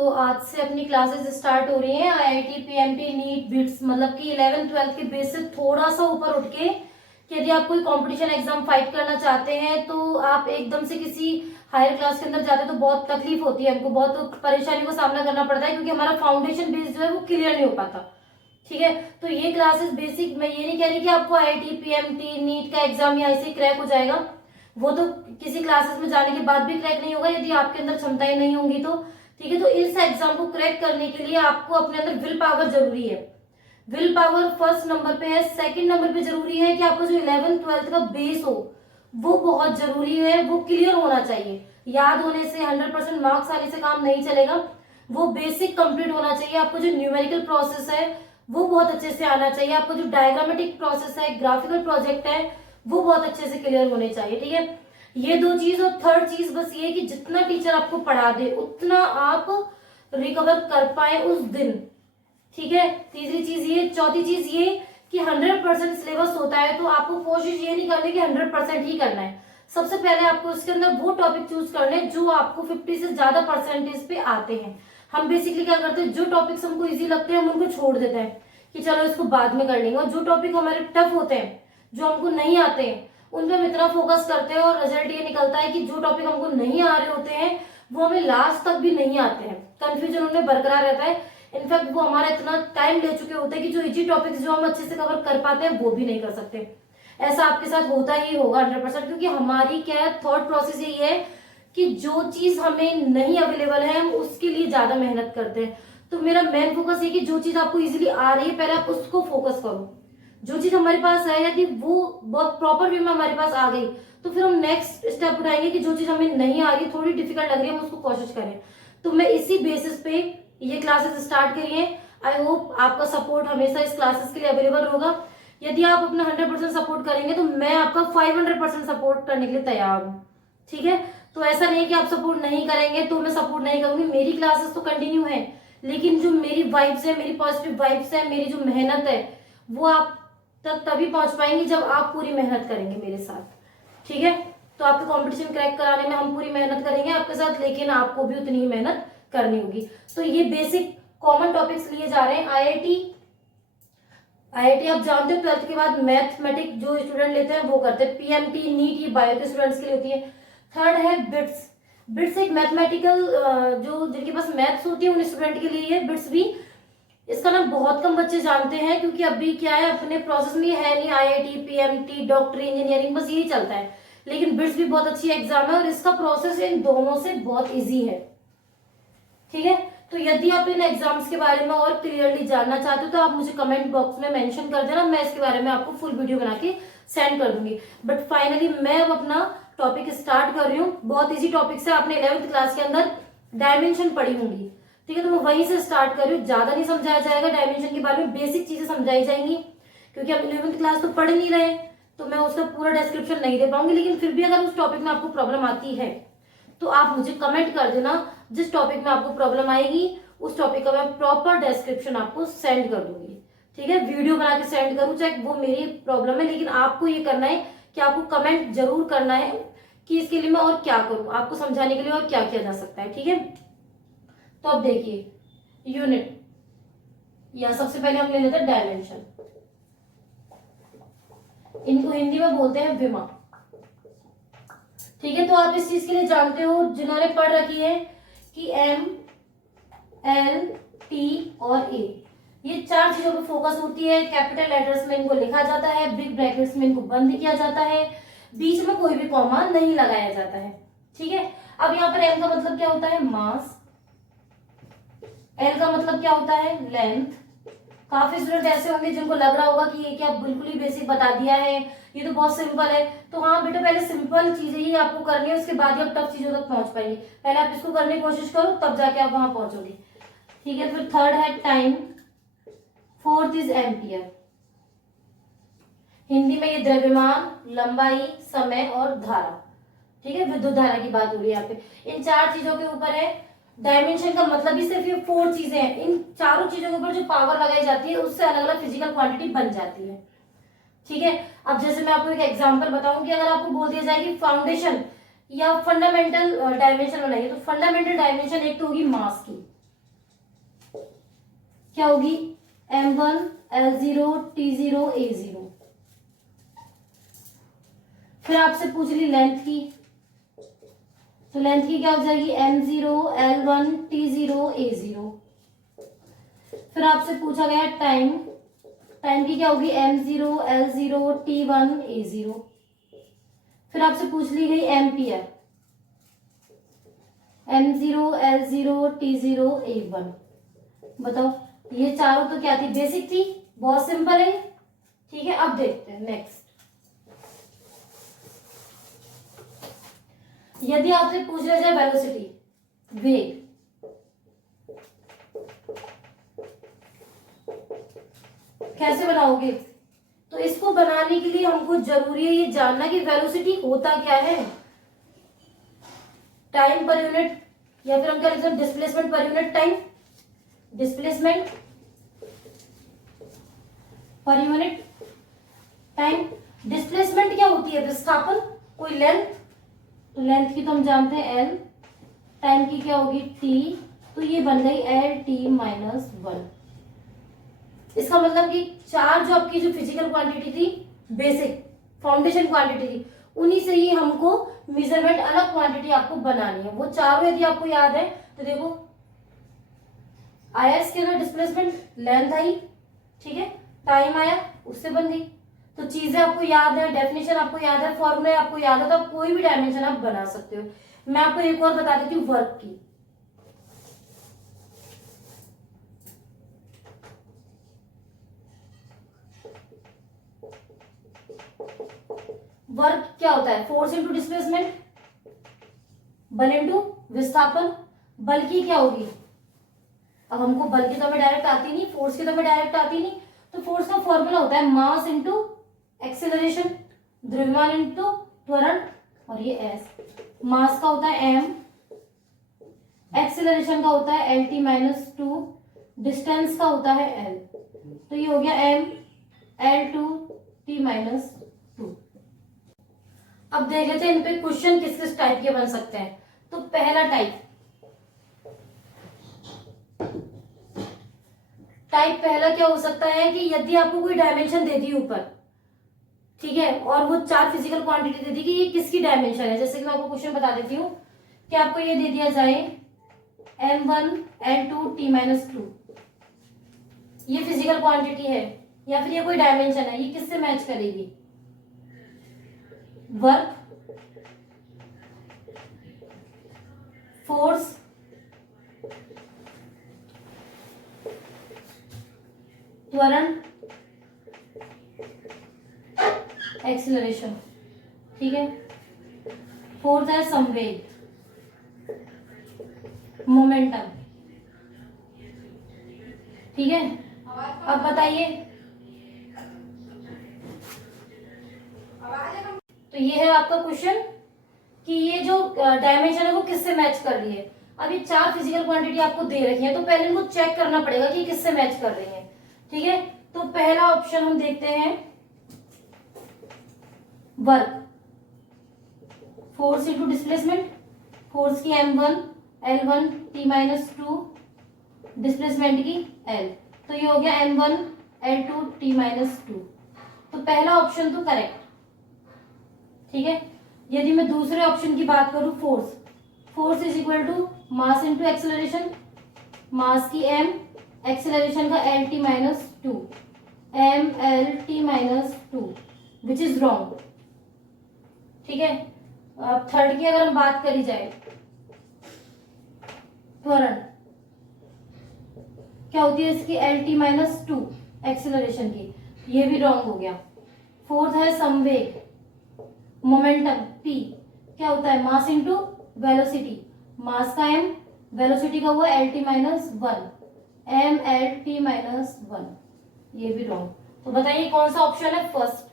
तो आज से अपनी क्लासेस स्टार्ट हो रही हैं। आईआईटी, पीएमटी, नीट, बिट्स, मतलब कि 11th-12th के बेस से थोड़ा सा ऊपर उठ के कि यदि आप कोई कंपटीशन एग्जाम फाइट करना चाहते हैं तो आप एकदम से किसी हायर क्लास के अंदर जाते हैं तो बहुत तकलीफ होती है, हमको बहुत परेशानी का सामना करना पड़ता है क्योंकि हमारा फाउंडेशन बेस जो है वो क्लियर नहीं हो पाता। ठीक है, तो ये क्लासेस बेसिक, मैं ये नहीं कह रही कि आपको आईआईटी, पीएमटी, नीट का एग्जाम यहाँ से क्रैक हो जाएगा, वो तो किसी क्लासेस में जाने के बाद भी क्रैक नहीं होगा यदि आपके अंदर क्षमताएं नहीं होंगी तो। ठीक है, तो इस एग्जाम को क्रैक करने के लिए आपको अपने अंदर विल पावर जरूरी है। विल पावर फर्स्ट नंबर पे है। सेकंड नंबर पे जरूरी है कि आपका जो 11th-12th का बेस हो वो बहुत जरूरी है, वो क्लियर होना चाहिए। याद होने से 100% मार्क्स आने से काम नहीं चलेगा, वो बेसिक कंप्लीट होना चाहिए। आपको जो न्यूमेरिकल प्रोसेस है वो बहुत अच्छे से आना चाहिए। आपको जो डायग्रामेटिक प्रोसेस है, ग्राफिकल प्रोजेक्ट है, वो बहुत अच्छे से क्लियर होने चाहिए। ठीक है, ये दो चीज। और थर्ड चीज बस ये कि जितना टीचर आपको पढ़ा दे उतना आप रिकवर कर पाए उस दिन। ठीक है, तीसरी चीज ये। चौथी चीज ये कि 100% सिलेबस होता है तो आपको कोशिश ये नहीं करनी कि 100% ही करना है। सबसे पहले आपको उसके अंदर वो टॉपिक चूज करने जो आपको 50 से ज्यादा परसेंटेज पे आते हैं। हम बेसिकली क्या करते हैं, जो टॉपिक्स हमको इजी लगते हैं हम उनको छोड़ देते हैं कि चलो इसको बाद में कर लेंगे, और जो टॉपिक हमारे टफ होते हैं, जो हमको नहीं आते हैं, उन पर हम इतना फोकस करते हैं और रिजल्ट ये निकलता है कि जो टॉपिक हमको नहीं आ रहे होते हैं वो हमें लास्ट तक भी नहीं आते हैं। कंफ्यूजन उनमें बरकरार रहता है। इनफैक्ट वो हमारा इतना टाइम ले चुके होते हैं कि जो इजी टॉपिक्स जो हम अच्छे से कवर कर पाते हैं वो भी नहीं कर सकते। ऐसा आपके साथ होता ही होगा 100%, क्योंकि हमारी क्या है, थॉट प्रोसेस यही है कि जो चीज हमें नहीं अवेलेबल है हम उसके लिए ज्यादा मेहनत करते हैं। तो मेरा मेन फोकस ये कि जो चीज आपको इजीली आ रही है पहले आप उसको फोकस करो। जो चीज हमारे पास है यदि वो बहुत प्रॉपर वे में हमारे पास आ गई तो फिर हम नेक्स्ट स्टेप उठाएंगे कि जो चीज हमें नहीं आ रही, थोड़ी डिफिकल्ट लग रही है, हम उसको कोशिश करें। तो मैं इसी बेसिस पे ये क्लासेस स्टार्ट करी है। आई होप आपका सपोर्ट हमेशा इस क्लासेस के लिए अवेलेबल होगा। यदि आप अपना 100% सपोर्ट करेंगे तो मैं आपका 500% सपोर्ट करने के लिए तैयार हूँ। ठीक है, तो ऐसा नहीं कि आप सपोर्ट नहीं करेंगे तो मैं सपोर्ट नहीं करूंगी। मेरी क्लासेस तो कंटिन्यू है, लेकिन जो मेरी वाइब्स है, मेरी पॉजिटिव वाइब्स है, मेरी जो मेहनत है वो आप तक तभी पहुंच पाएंगे जब आप पूरी मेहनत करेंगे मेरे साथ। ठीक है, तो आपके कंपटीशन क्रैक कराने में हम पूरी मेहनत करेंगे आपके साथ, लेकिन आपको भी उतनी ही मेहनत करनी होगी। तो ये बेसिक कॉमन टॉपिक्स लिए जा रहे हैं। आईआईटी आप जानते हो 12th के बाद मैथमेटिक जो स्टूडेंट लेते हैं वो करते हैं। पीएमटी, नीट ये बायो के स्टूडेंट्स के लिए होती है। थर्ड है बिट्स। बिट्स एक मैथमेटिकल जो जिनके पास मैथ्स होती है उन स्टूडेंट के लिए है बिट्स भी। इसका नाम बहुत कम बच्चे जानते हैं क्योंकि अभी क्या है, अपने प्रोसेस में है नहीं आईआईटी, पीएमटी, डॉक्टरी, इंजीनियरिंग, बस यही चलता है। लेकिन बिट्स भी बहुत अच्छी एग्जाम है और इसका प्रोसेस इन दोनों से बहुत इजी है। ठीक है, तो यदि आप इन एग्जाम्स के बारे में और क्लियरली जानना चाहते हो तो आप मुझे कमेंट बॉक्स में मेंशन कर देना, मैं इसके बारे में आपको फुल वीडियो बना के सेंड कर दूंगी। बट फाइनली मैं अब अपना टॉपिक स्टार्ट कर रही हूँ। बहुत इजी टॉपिक है, आपने 11th क्लास के अंदर डायमेंशन पढ़ी होंगी। ठीक है, तो मैं वहीं से स्टार्ट कर रही हूँ। ज्यादा नहीं समझाया जाएगा डायमेंशन के बारे में, बेसिक चीजें समझाई जाएंगी क्योंकि आप 11th क्लास तो पढ़ नहीं रहे तो मैं उसका पूरा डिस्क्रिप्शन नहीं दे पाऊंगी। लेकिन फिर भी अगर उस टॉपिक में आपको प्रॉब्लम आती है तो आप मुझे कमेंट कर देना। जिस टॉपिक में आपको प्रॉब्लम आएगी उस टॉपिक का मैं प्रॉपर डिस्क्रिप्शन आपको सेंड कर दूंगी। ठीक है, वीडियो बना के सेंड करूँ, चाहे वो मेरी प्रॉब्लम है, लेकिन आपको ये करना है कि आपको कमेंट जरूर करना है कि इसके लिए मैं और क्या करूं, आपको समझाने के लिए और क्या किया जा सकता है। ठीक है, तो अब देखिए यूनिट, या सबसे पहले हम ले लेते हैं डायमेंशन। इनको हिंदी में बोलते हैं विमा। ठीक है, तो आप इस चीज के लिए जानते हो जिन्होंने पढ़ रखी है कि एम, एल, टी और ए, ये चार चीजों पर फोकस होती है। कैपिटल लेटर्स में इनको लिखा जाता है, बिग ब्रैकेट्स में इनको बंद किया जाता है, बीच में कोई भी कॉमा नहीं लगाया जाता है। ठीक है, अब यहाँ पर एम का मतलब क्या होता है, मास। एल का मतलब क्या होता है, लेंथ। काफी स्टूडेंट ऐसे होंगे जिनको लग रहा होगा कि ये क्या बिल्कुल ही बेसिक बता दिया है, ये तो बहुत सिंपल है। तो हाँ बेटा, पहले सिंपल चीजें ही आपको करनी है, उसके बाद ही आप टफ चीजों तक पहुंच पाएंगे। पहले आप इसको करने की कोशिश करो तब जाके आप वहां पहुंचोगे। ठीक है, फिर थर्ड है time, fourth is ampere. Hindi में ये द्रव्यमान, लंबाई, समय और धारा। ठीक है, विद्युत धारा की बात हो रही है यहाँ पे। इन चार चीजों के ऊपर है डायमेंशन का मतलब ही सिर्फ ये 4 चीजें हैं। इन चारों चीजों के ऊपर जो पावर लगाई जाती है उससे अलग अलग फिजिकल क्वांटिटी बन जाती है। ठीक है, अब जैसे मैं आपको एक एग्जांपल बताऊं कि अगर आपको बोल दिया जाए कि फाउंडेशन या फंडामेंटल डायमेंशन बनाइए, तो फंडामेंटल डायमेंशन एक तो होगी मास की। क्या होगी, m1 l0 t0 a0। फिर आपसे पूछ ली लेंथ की, तो लेंथ की क्या हो जाएगी, m0 l1 t0 a0। फिर आपसे पूछा गया टाइम, टाइम की क्या होगी, m0 l0 t1 a0। फिर आपसे पूछ ली गई ampere, m0 l0 t0 a1। बताओ, ये चारों तो क्या थी, बेसिक थी, बहुत सिंपल है। ठीक है, अब देखते हैं नेक्स्ट। यदि आपसे पूछ लिया जाए वेलोसिटी, वेग, कैसे बनाओगे, तो इसको बनाने के लिए हमको जरूरी है ये जानना कि वेलोसिटी होता क्या है। टाइम पर यूनिट, या फिर हम क्या लिखते हैं, displacement per unit time, displacement per unit time. Displacement क्या होती है, विस्थापन, कोई लेंथ, तो लेंथ की तो हम जानते हैं एल, टाइम की क्या होगी टी, तो ये बन गई एल टी माइनस 1। इसका मतलब कि चार जो आपकी जो फिजिकल क्वांटिटी थी, बेसिक फाउंडेशन क्वांटिटी थी, उन्हीं से ही हमको मेजरमेंट अलग क्वांटिटी आपको बनानी है। वो चारों यदि आपको याद है तो देखो, आया इसके अंदर डिस्प्लेसमेंट, लेंथ आई, ठीक है, टाइम आया, उससे बन गई। तो चीजें आपको याद है, डेफिनेशन आपको याद है, फॉर्मूले आपको याद है, तो आप कोई भी डायमेंशन आप बना सकते हो। मैं आपको एक और बता देती हूँ वर्क की। वर्क क्या होता है, फोर्स इंटू डिस्प्लेसमेंट, बल इंटू विस्थापन। बल की क्या होगी, अब हमको बल की तो हमें डायरेक्ट आती नहीं, फोर्स की तो हमें डायरेक्ट आती नहीं, तो फोर्स का फॉर्मूला होता है मास इंटू एक्सेलरेशन, द्रव्यमान इंटू त्वरण, और ये एस। मास का होता है एम, एक्सेलरेशन का होता है एल टी माइनस 2, डिस्टेंस का होता है एल, तो ये हो गया M L two T minus 2। अब देख लेते हैं इन पे क्वेश्चन किस किस टाइप के बन सकते हैं। तो पहला टाइप पहला क्या हो सकता है कि यदि आपको कोई डायमेंशन दे दी ऊपर, ठीक है, और वो चार फिजिकल क्वांटिटी दे दी कि ये किसकी डायमेंशन है। जैसे कि मैं आपको क्वेश्चन बता देती हूँ कि आपको ये दे दिया जाए m1 l2 t माइनस 2, ये फिजिकल क्वांटिटी है या फिर ये कोई डायमेंशन है, ये किससे मैच करेगी, वर्क, फोर्स, त्वरण, एक्सीलरेशन। ठीक है, फोर्थ है संवेग, मोमेंटम। ठीक है, अब बताइए, तो ये है आपका क्वेश्चन कि ये जो डायमेंशन है वो किससे मैच कर रही है। अब ये चार फिजिकल क्वांटिटी आपको दे रखी है, तो पहले इनको चेक करना पड़ेगा कि किससे मैच कर रही है। ठीक है, तो पहला ऑप्शन हम देखते हैं work, force into displacement, force की m1 l1 t minus 2, displacement की l, तो ये हो गया m1 l2 t माइनस 2। तो पहला ऑप्शन तो करेक्ट। ठीक है, यदि मैं दूसरे ऑप्शन की बात करूं, force, force is equal to mass into acceleration, mass की m, एक्सेलरेशन का L T minus 2, M L T minus 2, which is wrong. ठीक है, अब थर्ड की अगर हम बात करी जाए, त्वरण क्या होती है इसकी, एल टी माइनस 2 एक्सेलरेशन की, ये भी रॉन्ग हो गया। फोर्थ है संवेग, मोमेंटम p, क्या होता है मास इंटू वेलोसिटी, मास का m, वेलोसिटी का हुआ L T minus 1, M L T minus 1, ये भी रॉन्ग। तो बताइए कौन सा ऑप्शन है फर्स्ट।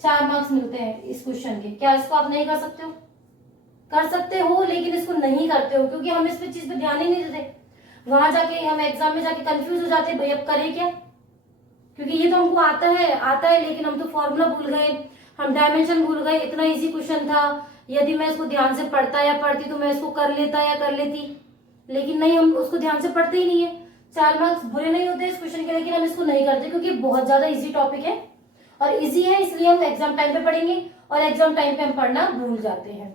4 मार्क्स मिलते हैं इस क्वेश्चन के। क्या इसको आप नहीं कर सकते हो, कर सकते हो, लेकिन इसको नहीं करते हो क्योंकि हम इस पे चीज पे ध्यान ही नहीं देते। वहां जाके हम एग्जाम में जाके कंफ्यूज हो जाते हैं, भाई अब करें क्या, क्योंकि ये तो हमको आता है लेकिन हम तो फॉर्मूला भूल गए, हम डायमेंशन भूल गए। इतना इजी क्वेश्चन था, यदि मैं इसको ध्यान से पढ़ता या पढ़ती तो मैं इसको कर लेता या कर लेती, लेकिन नहीं, हम उसको ध्यान से पढ़ते ही नहीं है। 4 मार्क्स बुरे नहीं होते इस क्वेश्चन के, लेकिन हम इसको नहीं करते क्योंकि बहुत ज्यादा इजी टॉपिक है और इजी है इसलिए हम एग्जाम टाइम पे पढ़ेंगे और एग्जाम टाइम पे हम पढ़ना भूल जाते हैं।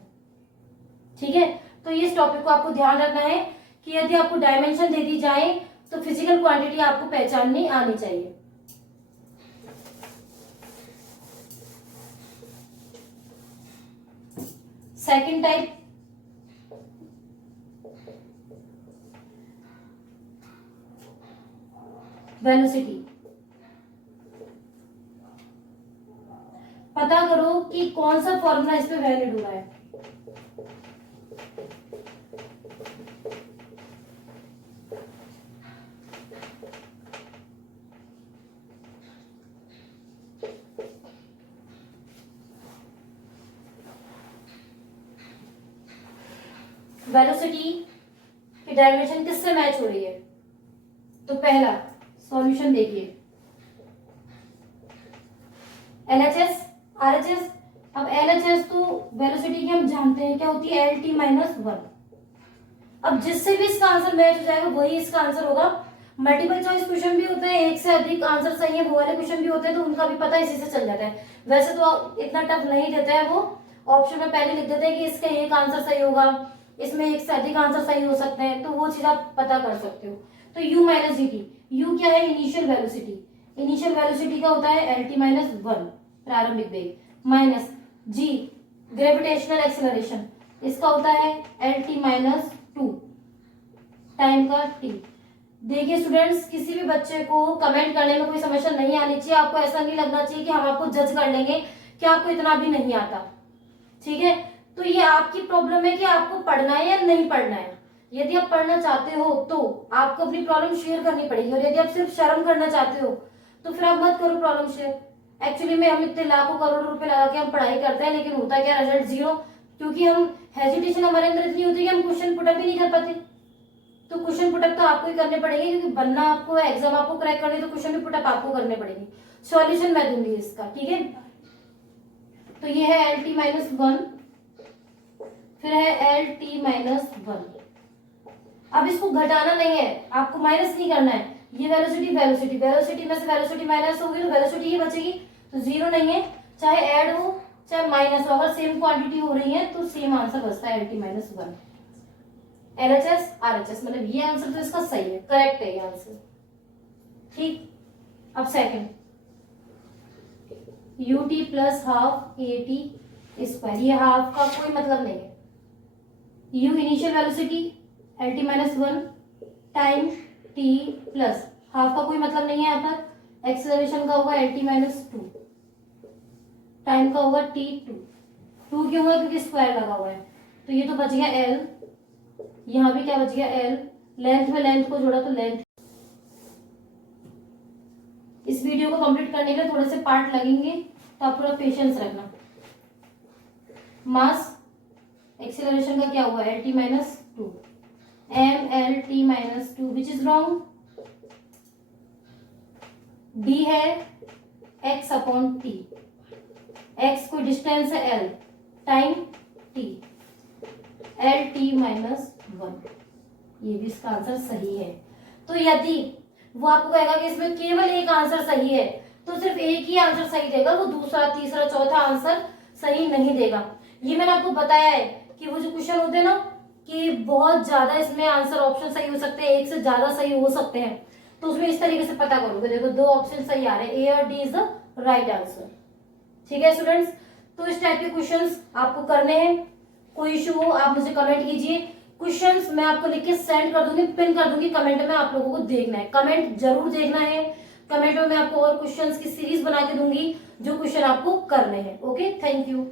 ठीक है, तो इस टॉपिक को आपको ध्यान रखना है कि यदि आपको डायमेंशन दे दी जाए तो फिजिकल क्वांटिटी आपको पहचाननी आनी चाहिए। Second type, velocity. पता करो कि कौन सा फॉर्मूला इस पे वैलिड हो रहा है। वेलोसिटी की डायमेंशन किससे मैच हो रही है? तो पहला सॉल्यूशन देखिए, LHS RHS। अब LHS तो वेलोसिटी की हम जानते हैं क्या होती है, LT माइनस 1। अब जिससे भी इसका आंसर मैच हो जाएगा वही इसका आंसर होगा। मल्टीपल चॉइस क्वेश्चन भी होते हैं, एक से अधिक आंसर सही है वो वाले क्वेश्चन भी होते हैं, तो उनका भी पता इसी से चल जाता है। वैसे तो इतना टफ नहीं देता है वो, ऑप्शन में पहले लिख देते हैं कि इसका एक आंसर सही होगा, इसमें एक से अधिक आंसर सही हो सकते हैं, तो वो चीज आप पता कर सकते हो। तो U minus D T, you क्या है, इनिशियल वेलोसिटी। इनिशियल वेलोसिटी का होता है LT माइनस 1 प्रारंभिक वेग, माइनस G ग्रेविटेशनल एक्सेलरेशन, इसका होता है LT माइनस 2 टाइम का T। देखिए स्टूडेंट्स, किसी भी बच्चे को कमेंट करने में कोई समस्या नहीं आनी चाहिए। आपको ऐसा नहीं लगना चाहिए कि हम आपको जज कर लेंगे कि आपको इतना भी नहीं आता। ठीक है, तो ये आपकी प्रॉब्लम है कि आपको पढ़ना है या नहीं पढ़ना है। यदि आप पढ़ना चाहते हो तो आपको अपनी प्रॉब्लम शेयर करनी पड़ेगी, और यदि आप सिर्फ शर्म करना चाहते हो तो फिर आप मत करो प्रॉब्लम शेयर। एक्चुअली में हम इतने लाखों करोड़ों रुपए लगा के हम पढ़ाई करते हैं, लेकिन होता क्या, रिजल्ट जीरो, क्योंकि हम हेजिटेशन हमारे अंदर इतनी होती है कि हम क्वेश्चन पुटअप ही नहीं कर पाते। तो क्वेश्चन पुटअप तो आपको ही करने पड़ेंगे, क्योंकि बनना आपको है, एग्जाम आपको क्रैक करनी, तो क्वेश्चन भी पुटअप आपको करने पड़ेंगे। सॉल्यूशन मैं दूंगी इसका, ठीक है। तो ये है LT माइनस 1, फिर है LT माइनस 1। अब इसको घटाना नहीं है, आपको माइनस नहीं करना है। ये वेलोसिटी वेलोसिटी वेलोसिटी में से वेलोसिटी माइनस होगी तो वेलोसिटी ही बचेगी, तो जीरो नहीं है। चाहे ऐड हो चाहे माइनस हो, अगर सेम क्वांटिटी हो रही है तो सेम आंसर बचता है LT माइनस 1। LHS RHS मतलब ये आंसर तो इसका सही है, करेक्ट है ये आंसर। ठीक, अब second, UT plus half AT square. ये हाफ का कोई मतलब नहीं है। U initial velocity LT minus 1 time T plus half का कोई मतलब नहीं है यहाँ पर। एक्सेलरेशन का होगा LT माइनस 2, टाइम का होगा T2। 2 क्यों होगा, क्योंकि स्क्वायर लगा हुआ है। तो ये तो बच गया L, यहाँ भी क्या बच गया L, लेंथ में लेंथ को जोड़ा तो लेंथ। इस वीडियो को कंप्लीट करने के लिए थोड़े से पार्ट लगेंगे, तो आप पूरा पेशेंस रखना। मास एक्सेलरेशन का क्या हुआ, LT minus 2, MLT minus 2 which is wrong. D है x अपॉन T, x कोई डिस्टेंस है L, time T, LT minus 1। ये भी इसका आंसर सही है। तो यदि वो आपको कहेगा कि इसमें केवल एक आंसर सही है, तो सिर्फ एक ही आंसर सही देगा, वो दूसरा तीसरा चौथा आंसर सही नहीं देगा। ये मैंने आपको बताया है कि वो जो क्वेश्चन होते हैं ना, कि बहुत ज्यादा इसमें आंसर ऑप्शन सही हो सकते हैं, एक से ज्यादा सही हो सकते हैं, तो उसमें इस तरीके से पता करोगे। देखो 2 ऑप्शन सही आ रहे हैं, A और D is the right answer. ठीक है स्टूडेंट्स, तो इस टाइप के क्वेश्चंस आपको करने हैं। कोई इशू हो आप मुझे कमेंट कीजिए, क्वेश्चंस मैं आपको लिख के सेंड कर दूंगी, पिन कर दूंगी कमेंट में। आप लोगों को देखना है, कमेंट जरूर देखना है। कमेंट में मैं आपको और क्वेश्चंस की सीरीज बना के दूंगी जो क्वेश्चन आपको करने हैं। Okay, thank you.